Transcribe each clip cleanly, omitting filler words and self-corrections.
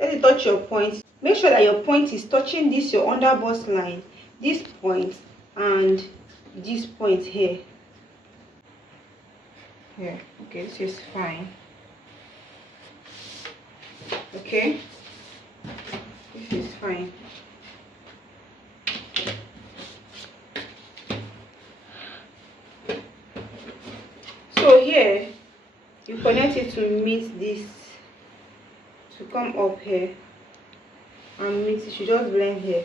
let it touch your point. Make sure that your point is touching this your under bust line, this point, and this point here. Yeah, okay, this is fine. Okay, this is fine. So here you connect it to meet this, to come up here and meet it. You just blend here.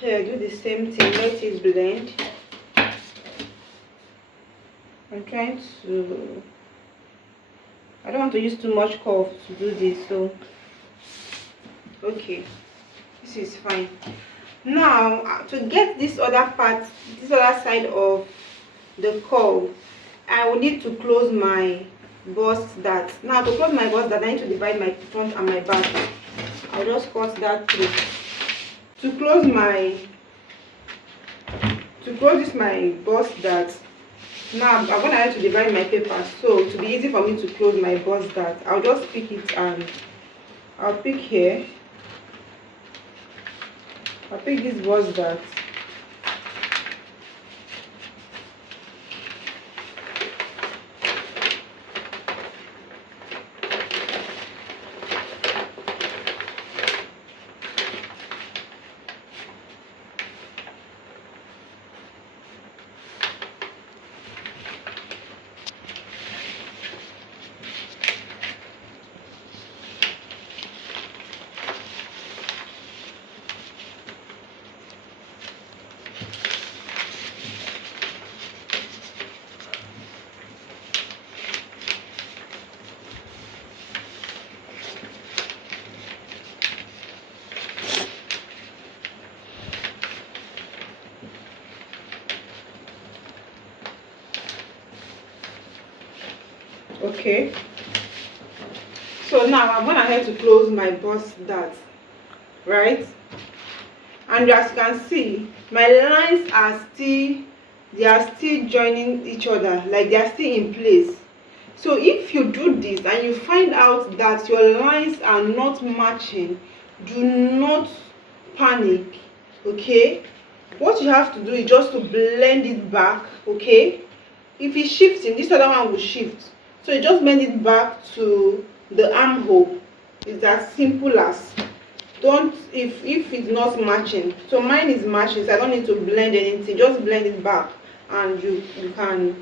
Here, do the same thing, let it blend. I'm trying to, I don't want to use too much curve to do this, so okay, this is fine. Now to get this other part, this other side of the curve, I will need to close my bust dart. Now to close my bust dart, I need to divide my front and my back. I'll just cut that through. To close this my bust dart, now I'm gonna have to divide my paper, so to be easy for me to close my bust dart, I'll just pick it and I'll pick here. I'll pick this bust dart. Okay, so now I'm gonna have to close my bust dart, right? And as you can see, my lines are still, they are still joining each other, like they are still in place. So if you do this and you find out that your lines are not matching, do not panic. Okay, what you have to do is just to blend it back. Okay, if it's shifting, this other one will shift, so you just bend it back to the armhole. It's as simple as. Don't, if it's not matching, so mine is matching, so I don't need to blend anything, just blend it back and you can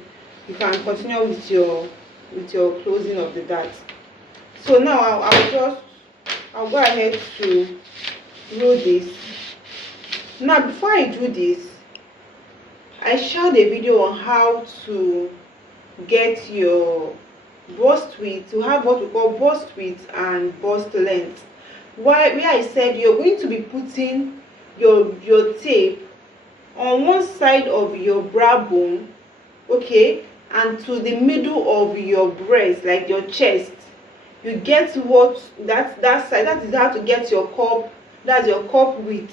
continue with your closing of the dart. So now I'll go ahead to roll this. Now before I do this, I shared a video on how to get your bust width, to have what we call bust width and bust length. Where I said you're going to be putting your tape on one side of your bra bone, okay, and to the middle of your breast, like your chest. You get what that side, that is how to get your cup, that's your cup width.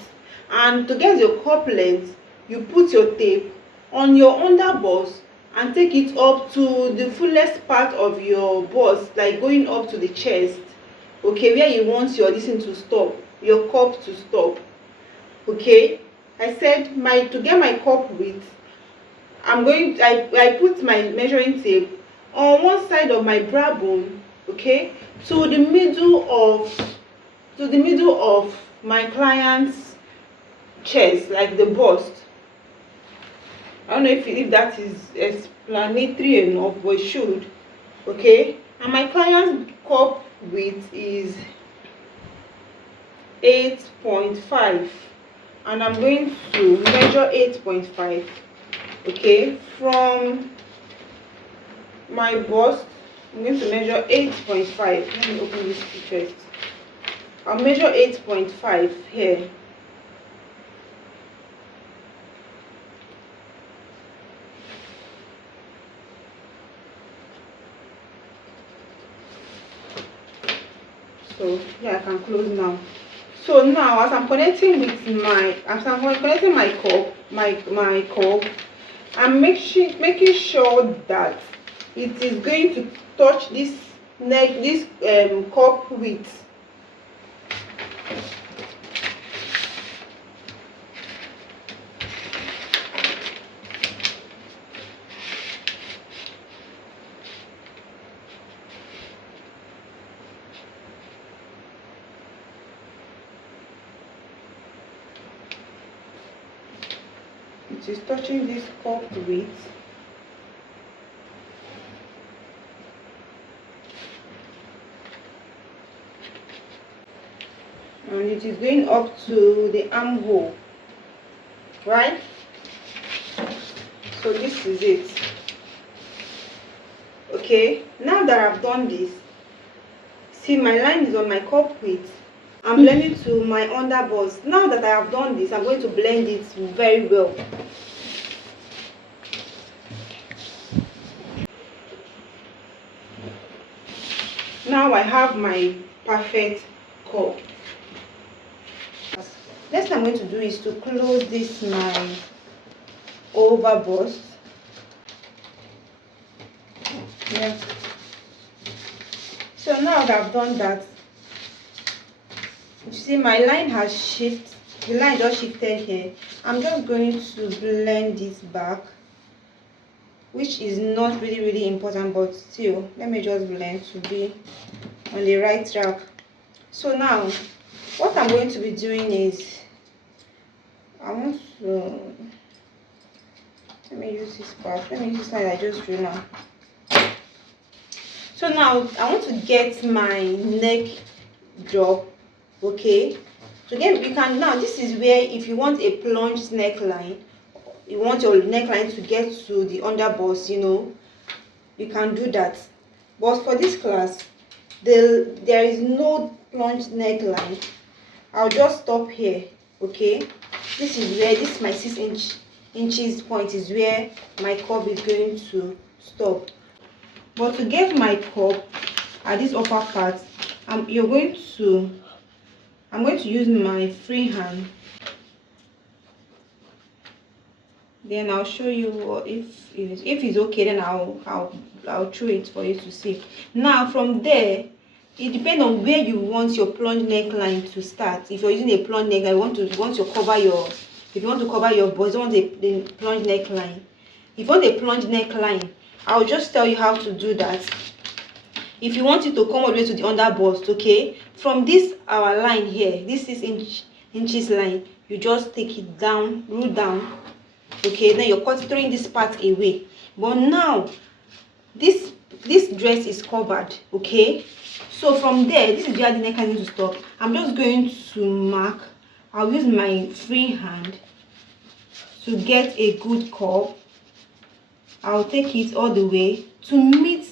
And to get your cup length, you put your tape on your under bust and take it up to the fullest part of your bust, like going up to the chest. Okay, where you want your this thing to stop, your cup to stop. Okay, I said to get my cup width, I put my measuring tape on one side of my bra bone, okay, to the middle of my client's chest, like the bust. I don't know if that is explanatory enough, but it should. Okay, and my client's cup width is 8.5, and I'm going to measure 8.5, okay, from my bust. I'm going to measure 8.5. Let me open this first. I'll measure 8.5 here. So yeah, I can close now. So now as I'm connecting my cup, I'm making sure that it is going to touch this cup width. It is touching this cup width. And it is going up to the armhole, right? So this is it. Okay, now that I've done this, see, my line is on my cup width. I'm blending to my underbust. Now that I have done this, I'm going to blend it very well. Now I have my perfect cup. Next thing I'm going to do is to close this my overbust. Yeah. So now that I've done that, you see my line has shifted. The line just shifted here. I'm just going to blend this back, which is not really important, but still, let me just blend to be on the right track. So now, what I'm going to be doing is, let me use this part. Let me use this line I just drew now. So now I want to get my neck drop. Okay, so again, you can, now this is where, if you want a plunged neckline, you want your neckline to get to the underbust, you know, you can do that. But for this class, there is no plunged neckline. I'll just stop here. Okay, this is where, this is my 6 inches point, is where my curve is going to stop. But to get my curve at this upper part, I'm going to use my free hand. Then I'll show you if it's okay. Then I'll throw it for you to see. Now from there, it depends on where you want your plunge neckline to start. If you're using a plunge neckline, you want to cover your, if you want to cover your bust, you want the plunge neckline. If you want a plunge neckline, I'll just tell you how to do that. If you want it to come all the way to the under bust, okay, from this our line here, this 6 inches line, you just take it down, roll down. Okay, then you're throwing this part away. But now this dress is covered. Okay, so from there, this is where the neck is going to stop. I'm just going to mark. I'll use my free hand to get a good curve. I'll take it all the way to meet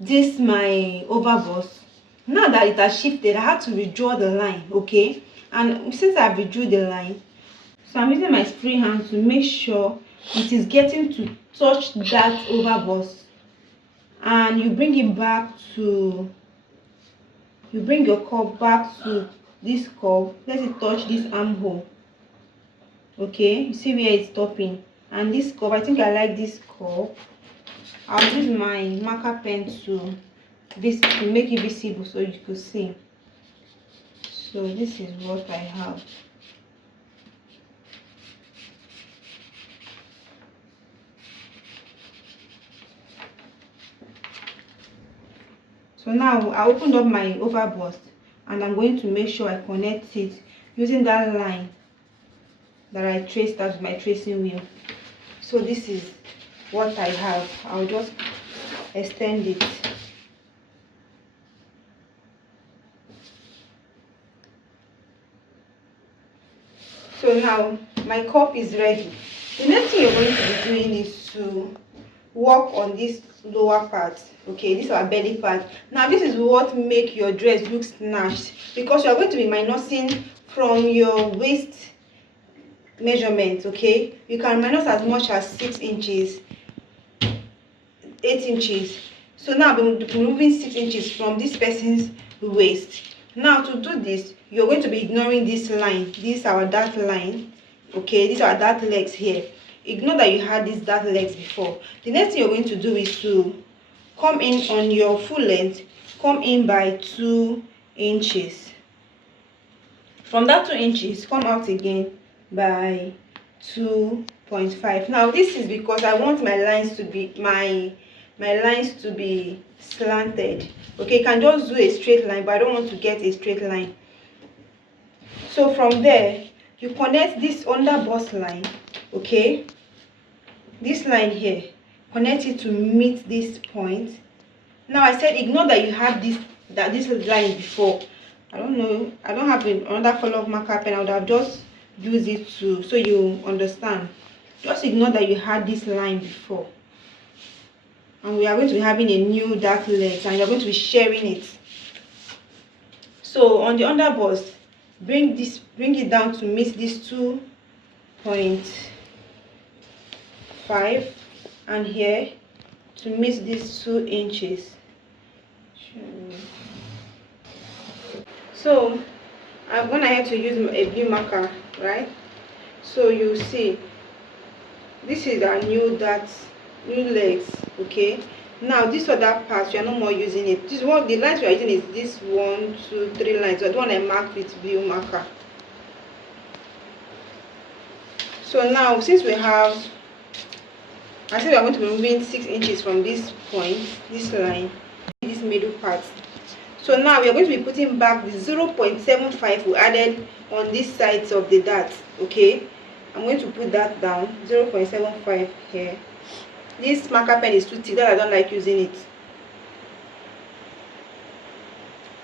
this my overbust. Now that it has shifted, I had to redraw the line. Okay, and since I've redrew the line, so I'm using my free hand to make sure it is getting to touch that overbust, and you bring it back to, you bring your curve back to this curve. Let it touch this armhole. Okay, you see where it's stopping, and this curve, I think I like this curve. I'll use my marker pen to make it visible so you could see. So this is what I have. So now I opened up my overbust, and I'm going to make sure I connect it using that line that I traced out with my tracing wheel. So this is what I have. I'll just extend it. So now my cup is ready. The next thing you're going to be doing is to work on this lower part. Okay, this is our belly part. Now this is what make your dress look snatched, because you are going to be minusing from your waist measurement. Okay, you can minus as much as 6 inches, 8 inches. So now I'm removing 6 inches from this person's waist. Now to do this, you're going to be ignoring this line. This is our dark line. Okay, these are dark legs here. Ignore that you had these dark legs before. The next thing you're going to do is to come in on your full length. come in by 2 inches. From that 2 inches, come out again by 2.5. Now this is because I want my lines to be my lines to be slanted. Okay, you can just do a straight line, but I don't want to get a straight line. So from there, you connect this under bust line. Okay, this line here, connect it to meet this point. Now I said ignore that you had this line before. I don't know, I don't have another color of marker pen. I would have just used it to, so you understand. Just ignore that you had this line before, and we are going to be having a new dark leg, and you're going to be sharing it. So on the under bust, bring it down to meet this 2.5, and here to meet this 2 inches. So I'm gonna have to use a blue marker, right? So you see, this is our new legs. Okay, now this other part, we are no more using it. This one, the lines we are using is this 1, 2, 3 lines. So the one I marked with blue marker. So now, since we have, I said we are going to be moving 6 inches from this point, this line, this middle part. So now we are going to be putting back the 0.75 we added on this sides of the dart. Okay, I'm going to put that down, 0.75 here. This marker pen is too thick, that I don't like using it.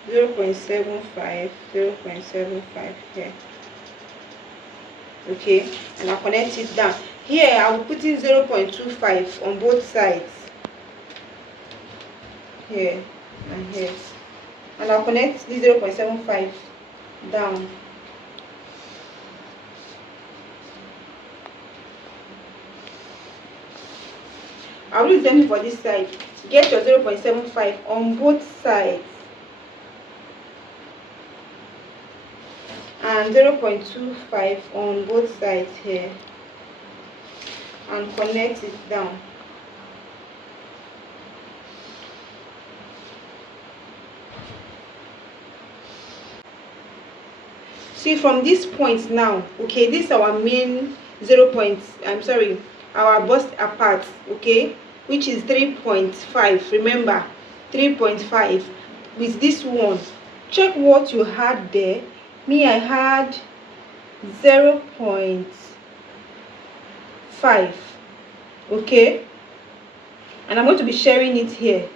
0.75 here. Okay, and I'll connect it down. Here I will put in 0.25 on both sides. Here and here. And I'll connect the 0.75 down. I'll do the same thing for this side. Get your 0.75 on both sides. And 0.25 on both sides here. And connect it down. See, from this point now, okay, this is our main our bust apart, okay, which is 3.5. Remember, 3.5 with this one. Check what you had there. Me, I had 0.5. okay, and I'm going to be sharing it here.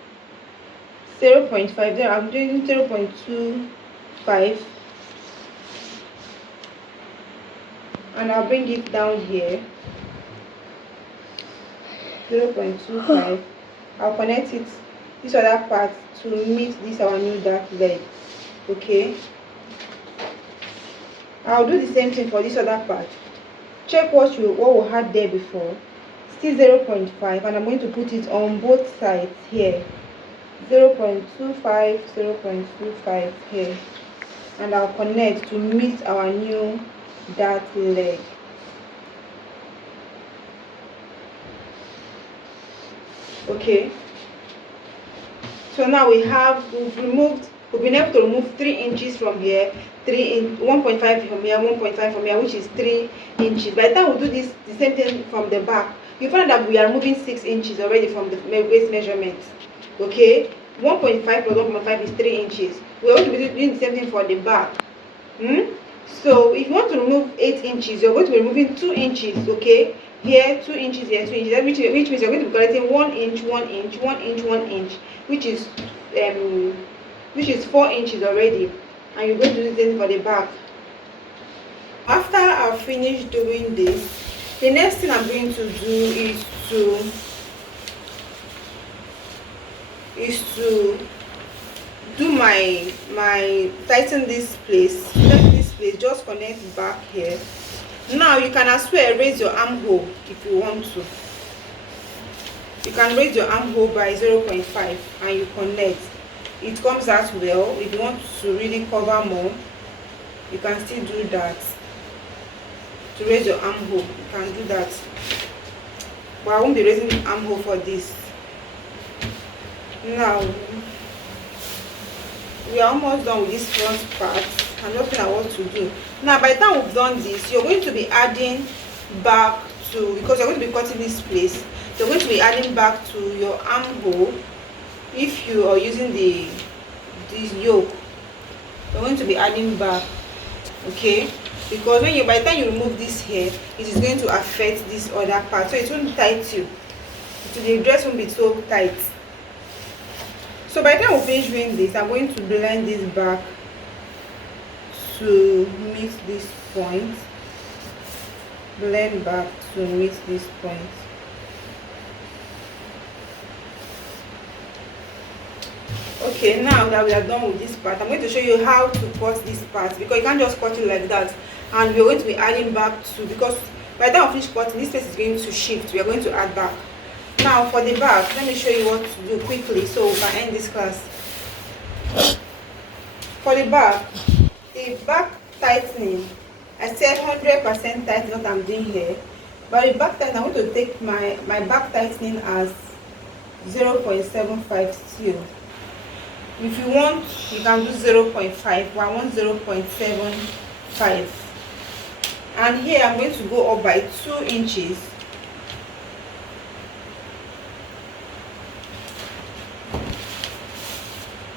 0.5 there. I'm doing 0.25, and I'll bring it down here. 0.25. I'll connect it, this other part, to meet this our new dark leg. Okay, I'll do the same thing for this other part. Check what we had there before. Still 0.5, and I'm going to put it on both sides here. 0.25 here, and I'll connect to meet our new dark leg. Okay, so now we've been able to remove 3 inches from here, 1.5 from here, 1.5 from here, which is 3 inches. By the time we do the same thing from the back, you find that we are removing 6 inches already from the waist measurement. Okay, 1.5 plus 1.5 is 3 inches. We're going to be doing the same thing for the back. So if you want to remove 8 inches, you're going to be removing 2 inches. Okay, here 2 inches, here 2 inches, which means you're going to be collecting 1 inch, 1 inch, 1 inch, 1 inch, which is 4 inches already. And you're going to do the same for the back. After I've finished doing this, the next thing I'm going to do is to do my tighten this place. Just connect back here. Now you can as well raise your armhole if you want to. You can raise your armhole by 0.5 and you connect. It comes out well. If you want to really cover more, you can still do that. To raise your armhole, you can do that. But I won't be raising the armhole for this. Now we are almost done with this front part. I'm just looking at what to do now. By the time we've done this, you're going to be adding back to, because you're going to be cutting this place, you're going to be adding back to your armhole. If you are using this yoke, you're going to be adding back, okay, because when you, by the time you remove this hair, it is going to affect this other part, so it won't tight you, so the dress won't be so tight. So by the time we finish doing this, I'm going to blend this back to meet this point, blend back to meet this point. Okay, now that we are done with this part, I'm going to show you how to cut this part, because you can't just cut it like that. And we're going to be adding back to, because by the time I finish cutting, this place is going to shift. We are going to add back. Now for the back, let me show you what to do quickly so we can end this class. For the back tightening, I said 100% tighten what I'm doing here. But the back tightening, I'm going to take my back tightening as 0.75 still. If you want, you can do 0.5, but I want 0.75. And here I'm going to go up by 2 inches.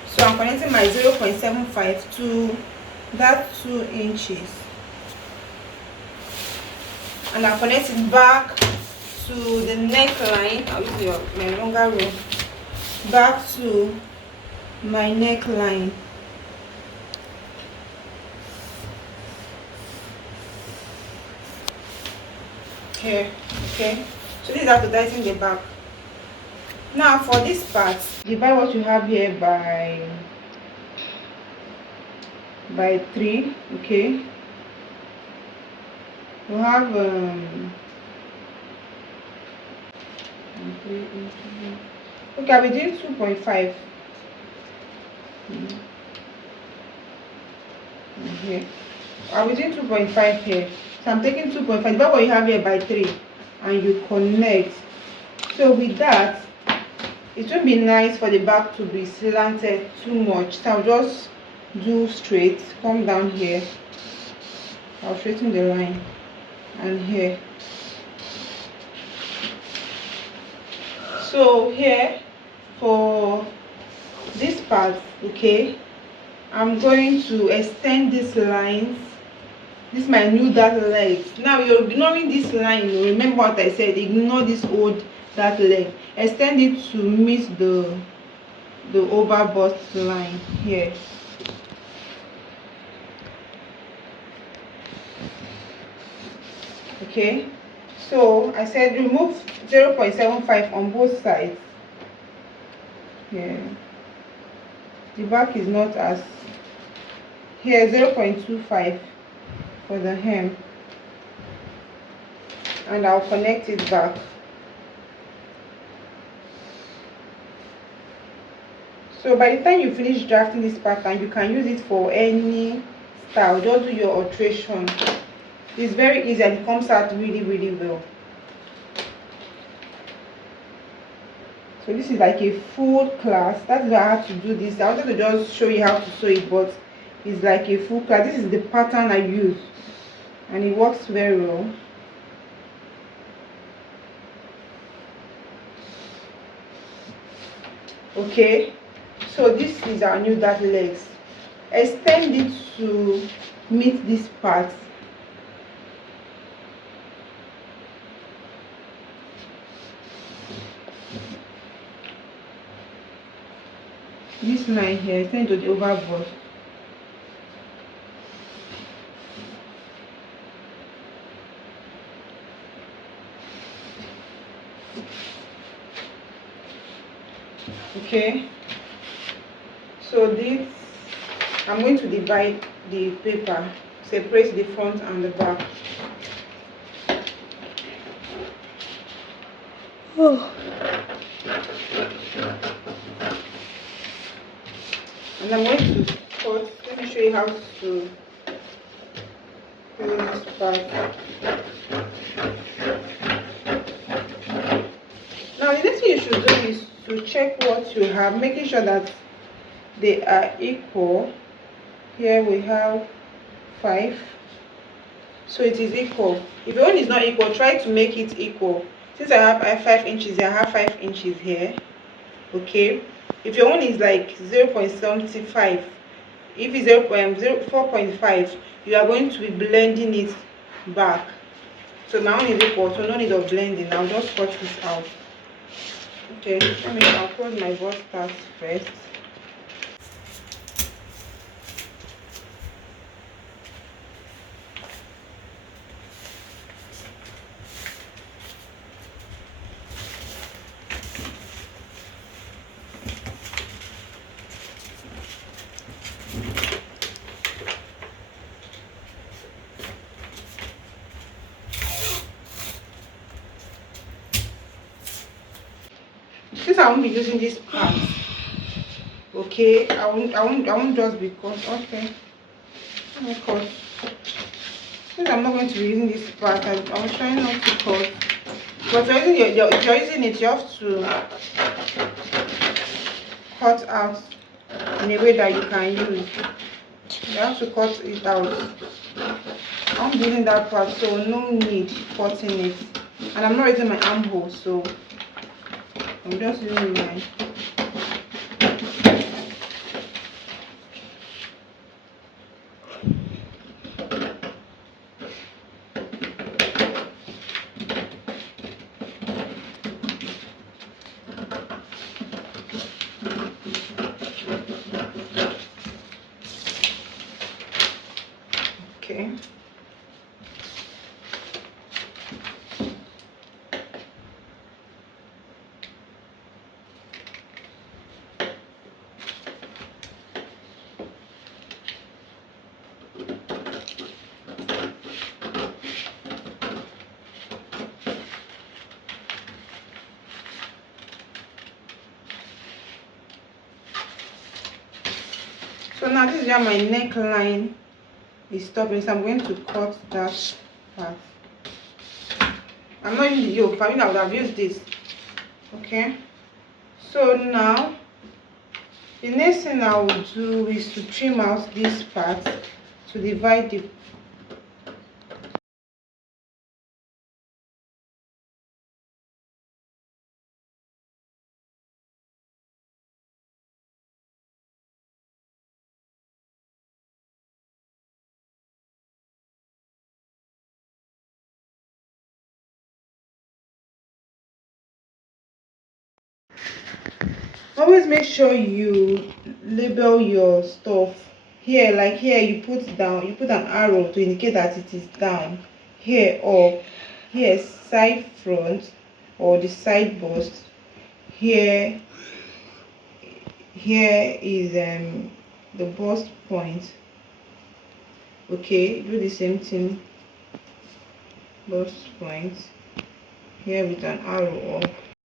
So I'm connecting my 0.75 to that 2 inches. And I'm connecting back to the neckline. I'll use my longer row. Back to my neckline. Here, okay. So this is how to tighten the back. Now for this part, divide what you have here by 3, okay. You have 3 inches. Okay, I'll be doing 2.5. Here I'll be doing 2.5 here, so I'm taking 2.5, divide what you have here by 3, and you connect. So with that, it won't be nice for the back to be slanted too much, so I'll just do straight, come down here, I'll straighten the line, and here. So here for this part, okay, I'm going to extend these lines. This is my new dark legs. Now you're ignoring this line. Remember what I said, ignore this old dark leg. Extend it to meet the over bust line here. Okay, so I said remove 0.75 on both sides. Here the back is not as, here 0.25 for the hem, and I'll connect it back. So by the time you finish drafting this pattern, you can use it for any style. Just do your alteration. It's very easy and it comes out really well. So this is like a full class. That's why I had to do this. I wanted to just show you how to sew it, but it's like a full class. This is the pattern I use, and it works very well. Okay, so this is our new dark legs. Extend it to meet this part. This line here, extend to the over bust. Okay, so this, I'm going to divide the paper, separate the front and the back. And I'm going to cut. Let me show you how to do this part. Now the next thing you should do is to check what you have, making sure that they are equal. Here we have 5, so it is equal. If your own is not equal, try to make it equal. Since I have 5 inches here, I have 5 inches here. Okay, if your own is like 0.75, if it's 4.5, you are going to be blending it back. So my own is equal, so no need of blending. I'll just cut this out. Okay, I'll close my bust part first. Since I won't be using this part, okay, I won't just be cut. Okay, let me cut. Since I'm not going to be using this part, I'm trying not to cut. But if you're using it, you have to cut out in a way that you can use. You have to cut it out. I'm using that part, so no need cutting it. And I'm not using my armhole, so I'm just using mine. Okay. So now this is where my neckline is stopping, so I'm going to cut that part. I'm not using the yoke, I would have used this. Okay, so now the next thing I will do is to trim out this part to divide the always make sure you label your stuff. Here, like here, you put an arrow to indicate that it is down. Here up, here side front or the side bust. Here is the bust point. Okay, do the same thing. Bust point here with an arrow up.